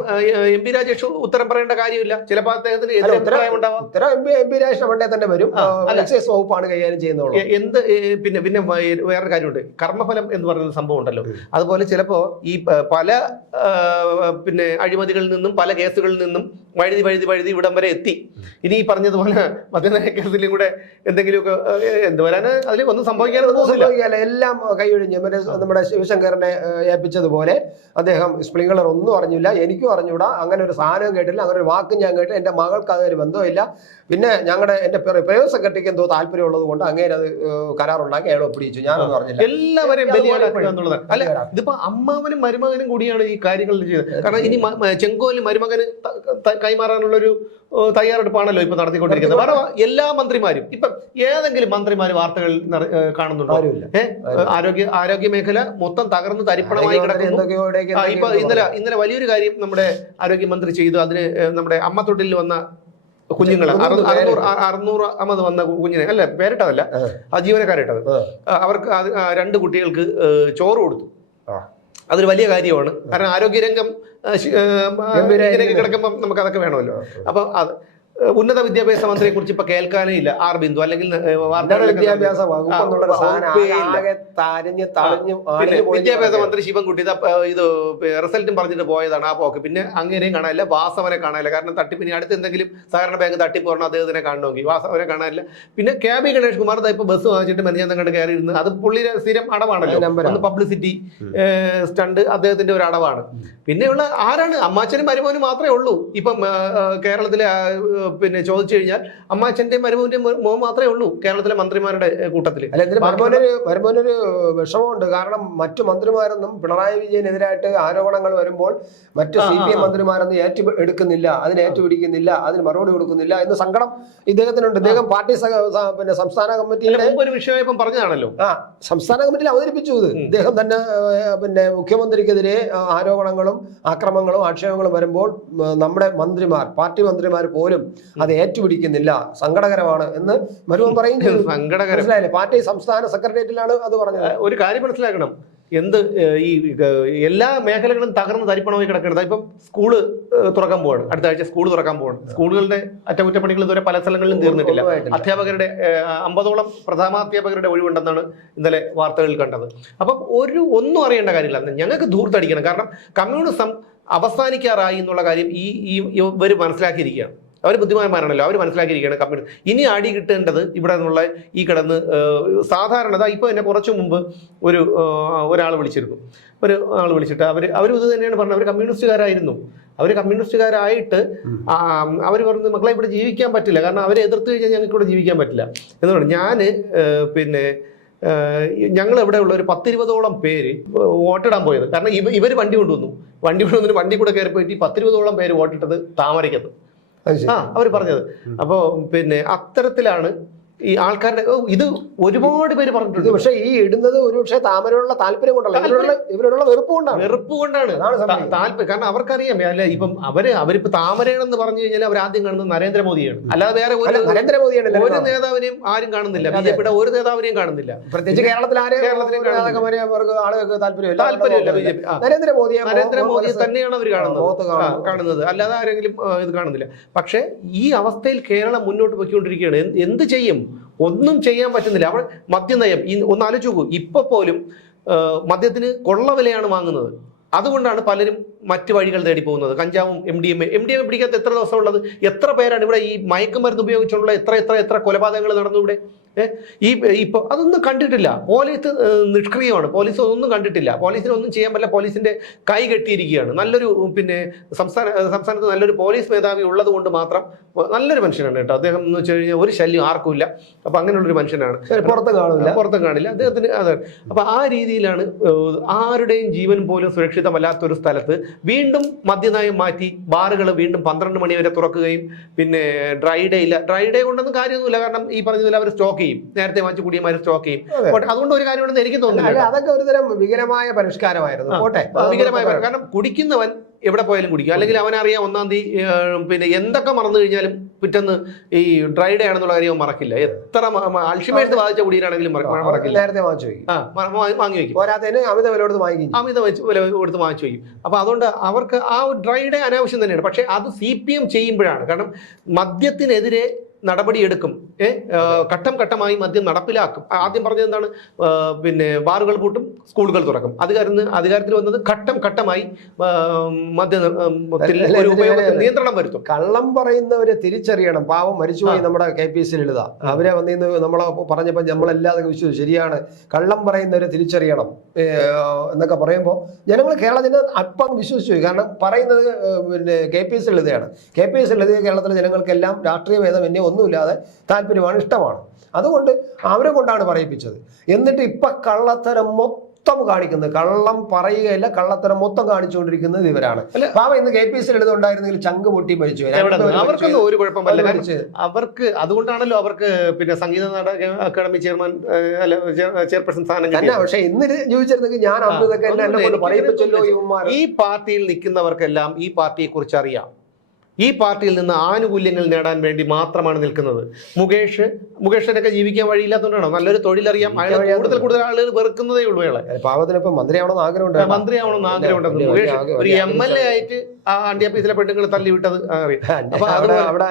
എം പി രാജേഷ് ഉത്തരം പറയേണ്ട കാര്യമില്ല. ചിലപ്പോൾ അദ്ദേഹത്തിന് ഉത്തരം എം പി രാജേഷ് മണ്ടേ തന്നെ വരും. എക്സൈസ് വകുപ്പാണ് കൈകാര്യം ചെയ്യുന്നത്. എന്ത് പിന്നെ വേറൊരു കാര്യമുണ്ട്, കർമ്മഫലം എന്ന് പറയുന്ന സംഭവം ഉണ്ടല്ലോ. അതുപോലെ ചിലപ്പോ ഈ പല പിന്നെ അഴിമതികളിൽ നിന്നും പല കേസുകളിൽ നിന്നും വഴുതി ഇവിടം വരെ എത്തി. ഇനി ഈ പറഞ്ഞതുപോലെ മദ്യനയ കേസിലും കൂടെ എന്തെങ്കിലുമൊക്കെ എന്ത് വരാന് അതിൽ ഒന്നും സംഭവിക്കാനൊന്നും എല്ലാം കൈയൊഴിഞ്ഞ് നമ്മുടെ ശിവശങ്കറിനെ ഏൽപ്പിച്ചതുപോലെ അദ്ദേഹം സ്പ്രിംഗ്ലർ ഒന്നും അറിഞ്ഞില്ല, എനിക്കും അറിഞ്ഞൂടാ, അങ്ങനെ ഒരു സാധനവും കേട്ടില്ല, അങ്ങനെ ഒരു വാക്കും ഞാൻ കേട്ടില്ല, എൻ്റെ മകൾക്ക് അതൊരു ബന്ധമില്ല, പിന്നെ എൻ്റെ പ്രൈവറ്റ് സെക്രട്ടറിക്ക് എന്തോ താല്പര്യം ഉള്ളത് കൊണ്ട് അങ്ങനെ അത് കരാറുണ്ടാക്കി അയാൾ ഒപ്പിടിച്ചു, ഞാനൊന്നും അറിഞ്ഞില്ല. എല്ലാവരെയും ബലിയാടാക്കുക എന്നുള്ളതാണ്. അല്ല, ഇതിപ്പോ അമ്മാവനും മരുമകനും കൂടിയാണ് ഈ കാര്യങ്ങൾ ചെയ്തത്. കാരണം ഇനി ചെങ്കോലിന് മരുമകന് കൈമാറാനുള്ളൊരു തയ്യാറെടുപ്പാണല്ലോ ഇപ്പൊ നടത്തിക്കൊണ്ടിരിക്കുന്നത്. കാരണം എല്ലാ മന്ത്രിമാരും ഇപ്പൊ ഏതെങ്കിലും മന്ത്രിമാർ വാർത്തകൾ കാണുന്നുണ്ടോ? ആരോഗ്യ മേഖല മൊത്തം തകർന്ന് തരിപ്പണമായി കിടക്കുന്നു. ഇപ്പൊ ഇന്നലെ വലിയൊരു കാര്യം നമ്മുടെ ആരോഗ്യമന്ത്രി ചെയ്തു. അതിന് നമ്മുടെ അമ്മത്തൊട്ടിൽ വന്ന കുഞ്ഞുങ്ങളെ 600 വന്ന കുഞ്ഞിനെ അല്ല പേരിട്ടതല്ല, ആ ജീവനക്കാരിട്ടത്, അവർക്ക് 2 കുട്ടികൾക്ക് ചോറ് കൊടുത്തു. അതൊരു വലിയ കാര്യമാണ്. കാരണം ആരോഗ്യരംഗം കിടക്കുമ്പോൾ നമുക്ക് അതൊക്കെ വേണമല്ലോ. അപ്പൊ അത് ഉന്നത വിദ്യാഭ്യാസ മന്ത്രിയെ കുറിച്ച് ഇപ്പൊ കേൾക്കാനേ ഇല്ല. ആർ ബിന്ദു അല്ലെങ്കിൽ വിദ്യാഭ്യാസ വിദ്യാഭ്യാസ മന്ത്രി ശിവൻകുട്ടി ഇത് റിസൾട്ടും പറഞ്ഞിട്ട് പോയതാണ് ആ പോക്ക്. പിന്നെ അങ്ങനെയും കാണാനില്ല, വാസവനെ കാണാനില്ല. കാരണം തട്ടിപ്പിനി അടുത്ത് എന്തെങ്കിലും സഹകരണ ബാങ്ക് തട്ടിപ്പ് പറഞ്ഞാൽ അദ്ദേഹത്തിനെ കാണണമെങ്കിൽ വാസവനെ കാണാനില്ല. പിന്നെ ക്യാബി ഗണേഷ് കുമാർ ഇപ്പൊ ബസ് വാങ്ങിച്ചിട്ട് മെനഞ്ഞാന്തം കണ്ട് കയറി ഇരുന്ന്, അത് പുള്ളിയുടെ സ്ഥിരം അടവാണല്ലോ, ഒന്ന് പബ്ലിസിറ്റി സ്റ്റണ്ട് അദ്ദേഹത്തിന്റെ ഒരു അടവാണ്. പിന്നെയുള്ള ആരാണ്? അമ്മാച്ചനും മരുമോനും മാത്രമേ ഉള്ളൂ ഇപ്പം കേരളത്തിലെ. പിന്നെ ചോദിച്ചു കഴിഞ്ഞാൽ അമ്മാച്ചന്റെയും മരുമോന്റെയും മോൻ മാത്രമേ ഉള്ളൂ കേരളത്തിലെ മന്ത്രിമാരുടെ കൂട്ടത്തിൽ. മരുമോനൊരു വിഷമമുണ്ട്. കാരണം മറ്റു മന്ത്രിമാരൊന്നും പിണറായി വിജയനെതിരായിട്ട് ആരോപണങ്ങൾ വരുമ്പോൾ മറ്റു CPM മന്ത്രിമാരൊന്നും എടുക്കുന്നില്ല, അതിന് ഏറ്റുപിടിക്കുന്നില്ല, അതിന് മറുപടി കൊടുക്കുന്നില്ല എന്ന് സങ്കടം ഇദ്ദേഹത്തിനുണ്ട്. ഇദ്ദേഹം പാർട്ടി പിന്നെ സംസ്ഥാന കമ്മിറ്റിയിലെ ഒരു വിഷയം ഇപ്പം പറഞ്ഞതാണല്ലോ, സംസ്ഥാന കമ്മിറ്റിയിൽ അവതരിപ്പിച്ചു. ഇദ്ദേഹം തന്നെ പിന്നെ മുഖ്യമന്ത്രിക്കെതിരെ ആരോപണങ്ങളും ആക്രമണങ്ങളും ആക്ഷേപങ്ങളും വരുമ്പോൾ നമ്മുടെ മന്ത്രിമാർ, പാർട്ടി മന്ത്രിമാർ പോലും അത് ഏറ്റുപിടിക്കുന്നില്ല, സങ്കടകരമാണ് എന്ന് മരുവൻ പറയും. മനസ്സിലായില്ലേ? പാർട്ടി സംസ്ഥാന സെക്രട്ടേറിയറ്റിലാണ് അത് പറഞ്ഞത്. ഒരു കാര്യം മനസ്സിലാക്കണം, ഈ എല്ലാ മേഖലകളും തകർന്ന് തരിപ്പണമായി കിടക്കുന്നത്. ഇപ്പം സ്കൂള് തുറക്കാൻ പോവാണ്, അടുത്ത ആഴ്ച സ്കൂൾ തുറക്കാൻ പോവാണ്. സ്കൂളുകളുടെ അറ്റകുറ്റപ്പണികൾ ഇതുവരെ പല സ്ഥലങ്ങളിലും തീർന്നിട്ടില്ല. അധ്യാപകരുടെ 50ഓളം പ്രധാനാധ്യാപകരുടെ ഒഴിവുണ്ടെന്നാണ് ഇന്നലെ വാർത്തകളിൽ കണ്ടത്. അപ്പം ഒന്നും അറിയേണ്ട കാര്യമില്ല, ഞങ്ങൾക്ക് ധൂർത്തടിക്കണം. കാരണം കമ്മ്യൂണിസം അവസാനിക്കാറായി എന്നുള്ള കാര്യം ഇവർ മനസ്സിലാക്കിയിരിക്കുകയാണ്. അവർ ബുദ്ധിമാന്മാരാണല്ലോ, അവർ മനസ്സിലാക്കിയിരിക്കുകയാണ് കമ്മ്യൂണിസ്റ്റ്. ഇനി അടി കിട്ടേണ്ടത് ഇവിടെ നിന്നുള്ള ഈ കിടന്ന് സാധാരണ ഇപ്പോൾ എന്നെ കുറച്ചു മുമ്പ് ഒരാൾ വിളിച്ചിട്ട് അവർ ഇത് തന്നെയാണ് പറഞ്ഞത്. അവർ കമ്മ്യൂണിസ്റ്റുകാരായിരുന്നു. അവർ കമ്മ്യൂണിസ്റ്റുകാരായിട്ട് അവർ പറഞ്ഞു, മക്കളെ ഇവിടെ ജീവിക്കാൻ പറ്റില്ല, കാരണം അവരെ എതിർത്ത് കഴിഞ്ഞാൽ ഞങ്ങൾക്ക് ഇവിടെ ജീവിക്കാൻ പറ്റില്ല എന്ന് പറഞ്ഞു. പിന്നെ ഞങ്ങൾ ഇവിടെ ഉള്ള ഒരു 10-20ഓളം പേര് വോട്ടിടാൻ പോയത്. കാരണം ഇവർ വണ്ടി കൊണ്ടുവന്നിട്ട് വണ്ടി കൂടെ കയറി പോയിട്ട് 10-20ഓളം പേര് വോട്ടിട്ടത് താമരയ്ക്കത്ത്. അവർ പറഞ്ഞത്. അപ്പോൾ പിന്നെ അത്തരത്തിലാണ് ഈ ആൾക്കാരുടെ ഇത് ഒരുപാട് പേര് പറഞ്ഞിട്ടുണ്ട്. പക്ഷെ ഈ ഇടുന്നത് ഒരുപക്ഷെ താമരയുള്ള താല്പര്യം കൊണ്ടല്ല, ഇവരോടുള്ള വെറുപ്പ് കൊണ്ടാണ്. താല്പര്യം. കാരണം അവർക്കറിയാം, അല്ല ഇപ്പം അവരിപ്പോ താമരയാണെന്ന് പറഞ്ഞു കഴിഞ്ഞാൽ അവർ ആദ്യം കാണുന്നത് നരേന്ദ്രമോദിയാണ്, അല്ലാതെ വേറെ ഒരു നേതാവിനെയും ആരും കാണുന്നില്ല. ബിജെപിയുടെ ഒരു നേതാവിനെയും കാണുന്നില്ല. പ്രത്യേകിച്ച് കേരളത്തിലെ ആളുകൾക്ക് താല്പര്യമില്ല. ബിജെപി നരേന്ദ്രമോദിയെ തന്നെയാണ് അവർ കാണുന്നത്, അല്ലാതെ ആരെങ്കിലും ഇത് കാണുന്നില്ല. പക്ഷെ ഈ അവസ്ഥയിൽ കേരളം മുന്നോട്ട് പോയിക്കൊണ്ടിരിക്കുകയാണ്. എന്ത് ചെയ്യും? ഒന്നും ചെയ്യാൻ പറ്റുന്നില്ല. അവിടെ മദ്യനയം ഒന്ന് ആലോചിച്ച് നോക്കൂ. ഇപ്പൊ പോലും മദ്യത്തിന് കൊള്ളവിലയാണ് വാങ്ങുന്നത്. അതുകൊണ്ടാണ് പലരും മറ്റു വഴികൾ തേടി പോകുന്നത്. കഞ്ചാവും MDMA പിടിക്കാത്ത എത്ര ദിവസം ഉള്ളത്? എത്ര പേരാണ് ഇവിടെ ഈ മയക്കുമരുന്ന് ഉപയോഗിച്ചുള്ള എത്ര കൊലപാതകങ്ങൾ നടന്നു ഇവിടെ? ഇപ്പൊ അതൊന്നും കണ്ടിട്ടില്ല. പോലീസ് നിഷ്ക്രിയമാണ്. പോലീസ് ഒന്നും കണ്ടിട്ടില്ല. പോലീസിന് ഒന്നും ചെയ്യാൻ പറ്റില്ല. പോലീസിന്റെ കൈ കെട്ടിയിരിക്കുകയാണ്. നല്ലൊരു പിന്നെ സംസ്ഥാനത്ത് നല്ലൊരു പോലീസ് മേധാവി ഉള്ളത് കൊണ്ട് മാത്രം നല്ലൊരു മനുഷ്യനാണ് കേട്ടോ അദ്ദേഹം. എന്ന് വെച്ച് കഴിഞ്ഞാൽ ഒരു ശല്യം ആർക്കുമില്ല. അപ്പൊ അങ്ങനെയുള്ളൊരു മനുഷ്യനാണ്. പുറത്തും കാണില്ല അദ്ദേഹത്തിന്. അതാണ്. അപ്പൊ ആ രീതിയിലാണ് ആരുടെയും ജീവൻ പോലും സുരക്ഷിതമല്ലാത്തൊരു സ്ഥലത്ത് വീണ്ടും മദ്യനയം മാറ്റി ബാറുകൾ വീണ്ടും 12 മണി വരെ തുറക്കുകയും പിന്നെ ഡ്രൈ ഡേ കൊണ്ടൊന്നും കാര്യമൊന്നുമില്ല. കാരണം ഈ പറഞ്ഞതിൽ അവർ സ്റ്റോക്ക് ചെയ്യും, നേരത്തെ വാങ്ങിച്ച് കൂടിയ മരുന്ന് സ്റ്റോക്ക് ചെയ്യും. അതുകൊണ്ട് ഒരു കാര്യമുണ്ടെന്ന് എനിക്ക് തോന്നുന്നില്ല. അതൊക്കെ ഒരുതരം വികലമായ പരിഷ്കാരമായിരുന്നു. പോട്ടെ, വികലമായ കാരണം കുടിക്കുന്നവൻ എവിടെ പോയാലും കുടിക്കും. അല്ലെങ്കിൽ അവനറിയാം 1-ാം തീയതി പിന്നെ എന്തൊക്കെ മറന്നു കഴിഞ്ഞാലും പിറ്റേന്ന് ഈ ഡ്രൈ ഡേ ആണെന്നുള്ള കാര്യം മറക്കില്ല. എത്ര അൾഷിമേഴ്സ് ബാധിച്ച കുടിയാണെങ്കിലും മറക്കില്ല, നേരത്തെ വാങ്ങിച്ചു വാങ്ങി വയ്ക്കും. പോരാത്തതിന് അമിത വില കൊടുത്ത് വാങ്ങിക്കും, അമിത വില കൊടുത്ത് വാങ്ങിച്ചു വയ്ക്കും. അപ്പൊ അതുകൊണ്ട് അവർക്ക് ആ ഡ്രൈ ഡേ അനാവശ്യം തന്നെയാണ്. പക്ഷെ അത് CPM ചെയ്യുമ്പോഴാണ്. കാരണം മദ്യത്തിനെതിരെ നടപടിയെടുക്കും, ഘട്ടം ഘട്ടമായി മദ്യം നടപ്പിലാക്കും. ആദ്യം പറഞ്ഞത് എന്താണ്, പിന്നെ ബാറുകൾ പൂട്ടും, സ്കൂളുകൾ തുറക്കും. അധികാരത്തിൽ വന്നത് ഘട്ടം ഘട്ടമായി മദ്യത്തിൽ നിയന്ത്രണം വരുത്തും. കള്ളം പറയുന്നവരെ തിരിച്ചറിയണം. പാവം മരിച്ചുപോയി നമ്മുടെ KPC ലളിത, അവരെ വന്നിന്ന് നമ്മളെ പറഞ്ഞപ്പോൾ നമ്മളെല്ലാതെ വിശ്വസിച്ചു, ശരിയാണ്, കള്ളം പറയുന്നവരെ തിരിച്ചറിയണം എന്നൊക്കെ പറയുമ്പോൾ ജനങ്ങൾ കേരളത്തിന് അപ്പം വിശ്വസിച്ചു. കാരണം പറയുന്നത് പിന്നെ KPC ലളിതയാണ്. KPC ലളിത കേരളത്തിലെ ജനങ്ങൾക്കെല്ലാം രാഷ്ട്രീയ ഭേദമന്യേ ഒന്നുമില്ലാതെ താല്പര്യമാണ്, ഇഷ്ടമാണ്. അതുകൊണ്ട് അവരെ കൊണ്ടാണ് പറയിപ്പിച്ചത്. എന്നിട്ട് ഇപ്പൊ കള്ളത്തരം മൊത്തം കാണിക്കുന്നത്, കള്ളം പറയുകയല്ല, കള്ളത്തരം മൊത്തം കാണിച്ചുകൊണ്ടിരിക്കുന്നത് ഇവരാണ്. പാവം ഇന്ന് KPC ലളിത ഉണ്ടായിരുന്നെങ്കിൽ ചങ്ക് പൊട്ടി മരിച്ചു. അവർക്കൊന്നും ഒരു കുഴപ്പമില്ല. അവർക്ക് അതുകൊണ്ടാണല്ലോ അവർക്ക് പിന്നെ സംഗീത നാടക അക്കാദമി ചെയർപേഴ്സൺ സ്ഥാനം തന്നെ. പക്ഷെ ഇന്ന് ജീവിച്ചിരുന്നെങ്കിൽ ഞാൻ അന്നതൊക്കെ എന്നെ കൊണ്ട് പറയിപ്പിച്ചല്ലോ. ഈ പാർട്ടിയിൽ നിൽക്കുന്നവർക്കെല്ലാം ഈ പാർട്ടിയെ കുറിച്ച് അറിയാം. ഈ പാർട്ടിയിൽ നിന്ന് ആനുകൂല്യങ്ങൾ നേടാൻ വേണ്ടി മാത്രമാണ് നിൽക്കുന്നത്. മുകേഷിനൊക്കെ ജീവിക്കാൻ വഴിയില്ലാത്തതുകൊണ്ടാണോ? നല്ലൊരു തൊഴിലറിയാം. കൂടുതൽ ആളുകൾ വെറുക്കുന്നതേ ഉള്ളൂ. അയാളെ പാവത്തിനിപ്പോ മന്ത്രിയാവണമെന്ന് ആഗ്രഹമുണ്ട്. മന്ത്രിയാവണമെന്ന് ആഗ്രഹമുണ്ടെന്ന് മുകേഷ് ഒരു MLA ആയിട്ട് ആ അണ്ടിയാപ്പീസിലെ പെണ്ണുങ്ങൾ തള്ളിവിട്ടത് അറിയാം. അപ്പൊ അവിടെ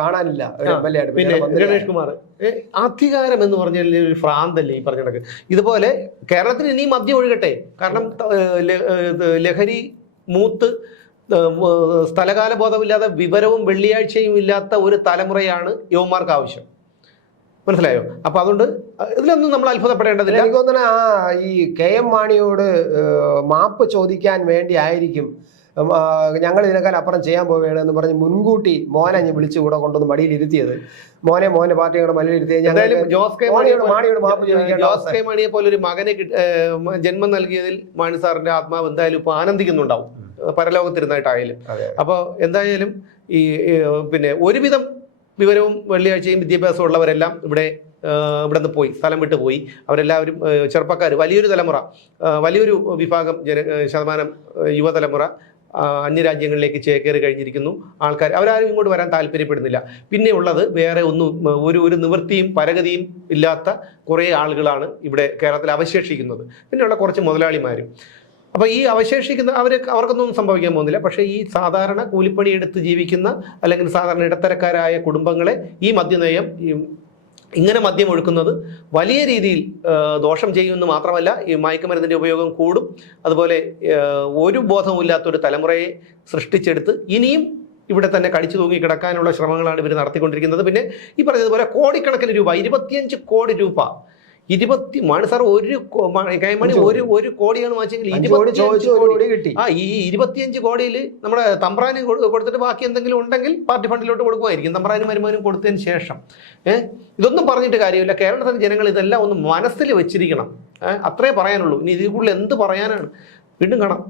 കാണാനില്ല. പിന്നെ രമേഷ് കുമാർ, അധികാരം എന്ന് പറഞ്ഞാൽ ഒരു ഭ്രാന്തല്ലേ ഈ പറഞ്ഞ കണക്ക്. ഇതുപോലെ കേരളത്തിൽ ഇനിയും മദ്യം ഒഴുകട്ടെ. കാരണം ലഹരി മൂത്ത് സ്ഥലകാല ബോധമില്ലാതെ വിവരവും വെള്ളിയാഴ്ചയും ഇല്ലാത്ത ഒരു തലമുറയാണ് യുവമാർക്ക് ആവശ്യം. മനസ്സിലായോ? അപ്പൊ അതുകൊണ്ട് ഇതിലൊന്നും നമ്മൾ അത്ഭുതപ്പെടേണ്ടതില്ല. എനിക്ക് തോന്നുന്നു ഈ KM മാണിയോട് മാപ്പ് ചോദിക്കാൻ വേണ്ടി ആയിരിക്കും ഞങ്ങൾ ഇതിനേക്കാൾ അപ്പുറം ചെയ്യാൻ പോവുകയാണ് എന്ന് പറഞ്ഞ് മുൻകൂട്ടി മോനെ വിളിച്ചു കൂടെ കൊണ്ടുവന്ന് മടിയിൽ ഇരുത്തിയത്. മോനെ പാർട്ടിയുടെ മടിയിലിരുത്തിയത് ജോസ് കെ മാണിയെ പോലെ ഒരു മകനെ ജന്മം നൽകിയതിൽ മാണി സാറിന്റെ ആത്മാവ് എന്തായാലും ഇപ്പൊ ആനന്ദിക്കുന്നുണ്ടാവും, പരലോകത്തിരുന്നായിട്ടായാലും. അപ്പോൾ എന്തായാലും ഈ പിന്നെ ഒരുവിധം വിവരവും വെള്ളിയാഴ്ചയും വിദ്യാഭ്യാസവും ഉള്ളവരെല്ലാം ഇവിടെ നിന്ന് പോയി, സ്ഥലം വിട്ടു പോയി. അവരെല്ലാവരും ചെറുപ്പക്കാർ, വലിയൊരു തലമുറ, വലിയൊരു വിഭാഗം ശതമാനം യുവതലമുറ അന്യരാജ്യങ്ങളിലേക്ക് ചേക്കേറി കഴിഞ്ഞിരിക്കുന്നു. ആൾക്കാർ അവരാരും ഇങ്ങോട്ട് വരാൻ താല്പര്യപ്പെടുന്നില്ല. പിന്നെ ഉള്ളത് വേറെ ഒരു നിവൃത്തിയും പരഗതിയും ഇല്ലാത്ത കുറേ ആളുകളാണ് ഇവിടെ കേരളത്തിൽ അവശേഷിക്കുന്നത്. പിന്നെയുള്ള കുറച്ച് മുതലാളിമാരും. അപ്പോൾ ഈ അവശേഷിക്കുന്ന അവർക്കൊന്നും സംഭവിക്കാൻ പോകുന്നില്ല. പക്ഷേ ഈ സാധാരണ കൂലിപ്പണി എടുത്ത് ജീവിക്കുന്ന അല്ലെങ്കിൽ സാധാരണ ഇടത്തരക്കാരായ കുടുംബങ്ങളെ ഈ മദ്യനയം ഇങ്ങനെ മദ്യം ഒഴുക്കുന്നത് വലിയ രീതിയിൽ ദോഷം ചെയ്യുമെന്ന് മാത്രമല്ല, ഈ മയക്കുമരുന്നിൻ്റെ ഉപയോഗം കൂടും. അതുപോലെ ഒരു ബോധവുമില്ലാത്തൊരു തലമുറയെ സൃഷ്ടിച്ചെടുത്ത് ഇനിയും ഇവിടെ തന്നെ കടിച്ചു തൂങ്ങി കിടക്കാനുള്ള ശ്രമങ്ങളാണ് ഇവർ നടത്തിക്കൊണ്ടിരിക്കുന്നത്. പിന്നെ ഈ പറഞ്ഞതുപോലെ കോടിക്കണക്കിന് രൂപ, 25 കോടി രൂപ, മാണി സാർ കൈമണി ഒരു കോടിയാണ് വാങ്ങിച്ചെങ്കിൽ 25 കോടിയിൽ നമ്മുടെ തമ്പ്രാന് കൊടുത്തിട്ട് ബാക്കി എന്തെങ്കിലും ഉണ്ടെങ്കിൽ പാർട്ടി ഫണ്ടിലോട്ട് കൊടുക്കുമായിരിക്കും, തമ്പ്രാനും മരുമാനും കൊടുത്തതിന് ശേഷം. ഇതൊന്നും പറഞ്ഞിട്ട് കാര്യമില്ല. കേരളത്തിലെ ജനങ്ങൾ ഇതെല്ലാം ഒന്ന് മനസ്സിൽ വെച്ചിരിക്കണം. അത്രേ പറയാനുള്ളൂ. ഇനി ഇതിൽ കൂടുതൽ എന്ത് പറയാനാണ്? വീണ്ടും കാണാം.